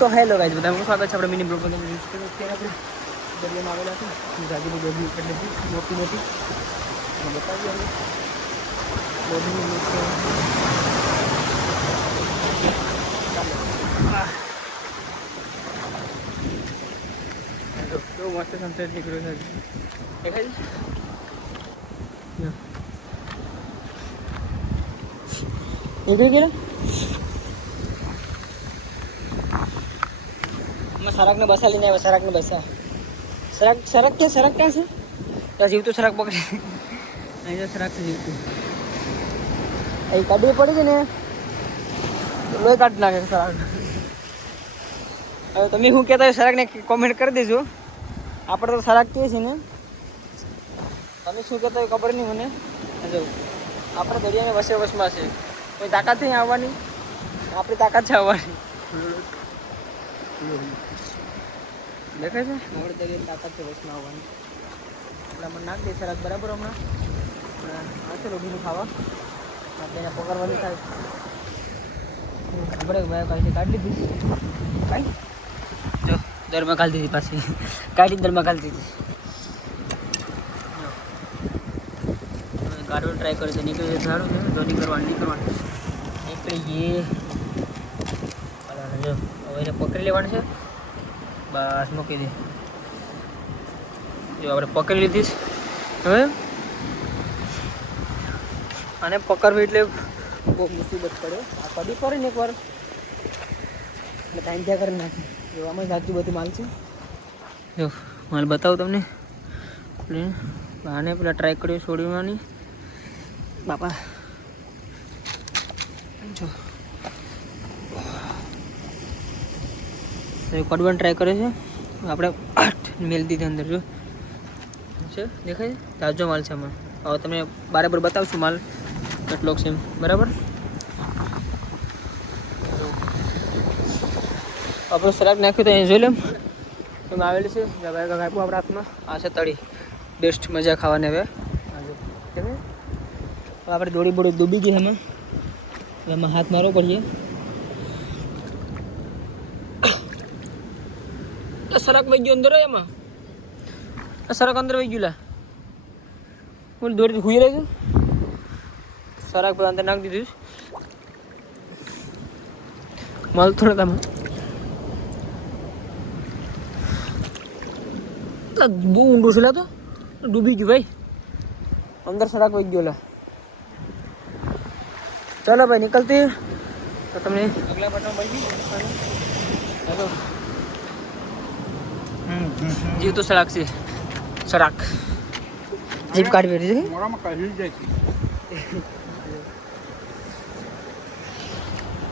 તો hello guys બધાનું સ્વાગત છે આપણે મિની બ્લોગ માં. અત્યારે આપણે દરિયામાં આવેલા છે. ગાડીની ગોબી એટલે મોટી મોટી બતાવીએ અમે ગોબીની મોટી કેવું મસ્ત સનસેટ નીકળ્યું છે. દેખાય છે નીકળી ગયેલા मैं सरक ने बसा लेने आया. सरक ने बसा सरक क्યાં છે ત્યાં જીવતું સરક પકડે અહીં સરક છે જીવતું અહીં કાઢવી પડી છે ને લોહી કાઢી નાખે સરક. હવે તમે શું કહેતા હોય સરકને કોમેન્ટ કરી દેજો. આપણે તો સરક કહીએ છીએ ને, તમે શું કહેતા હોય ખબર નહીં મને. જો આપણે દરિયાને વસે વસમાં છે, કોઈ તાકાત નહીં આવવાની, આપણી તાકાત છે આવવાની. દેખાય છે આપણે દરિયાની તાકાત છે વસમાં આવવાની. એટલે આપણે નાખ દે સરક બરાબર. હમણાં આ છે રોટીનું ખાવા આપણે એને પકડવાની થાય. ખબર ભાઈ કાંઈ કાઢી દીધી કાંઈ જો દરમાં ઘાલી દીધી પાછી કાઢી દરમાં ઘાલી દીધી. કાઢવાનું ટ્રાય કરે છે. નીકળી સારું છે તો નીકળવાનું નીકળી ગઈ. જો હવે એને પકડી લેવાનું છે. બસ મૂકી દે. જો આપણે પકડી લીધીશ. હવે આને પકડવી એટલે બહુ મુસીબત પડે. આ કડી પડે ને એકવાર એટલે ટાઈમ ત્યાં કરી નાખે. જો આમાં જ આજુ બધી માલ છે. જો માલ બતાવું તમને. આને પેલા ટ્રાય કર્યો છોડવાની બાપા. જો કડવાનું ટ્રાય કરે છે. આપણે મેલ દીધી અંદર. જો છે દેખાય તાજો માલ છે આમાં. હવે તમને બરાબર બતાવશું માલ કેટલોક છે બરાબર. આપણું સરાક નાખ્યું તો અહીં જોઈ લેમ એમાં આવેલું છે. કાપ્યું આપણા હાથમાં. આ છે તળી બેસ્ટ મજા ખાવાની. હવે આપણે દોડી બોડી ડૂબી ગઈ એમાં. એમાં હાથ મારવો પડીએ. સરક વહી ગયો અંદર. એમાં સરક અંદર વહી ગયું. બોલ દોડી હુઈ રહી છું. સરક બધા અંદર નાખી દીધું. મળતું ને તમે બહુ ઊંડું છે. તો ડૂબી ગયું ભાઈ. અંદર સરક વહી ગયો. ચલો ભાઈ નીકળતી તો તમને અગલા બટન મળી હેલો જીવ તો સરાક છે. સરાક જીપ કાઢી બેઠી છે.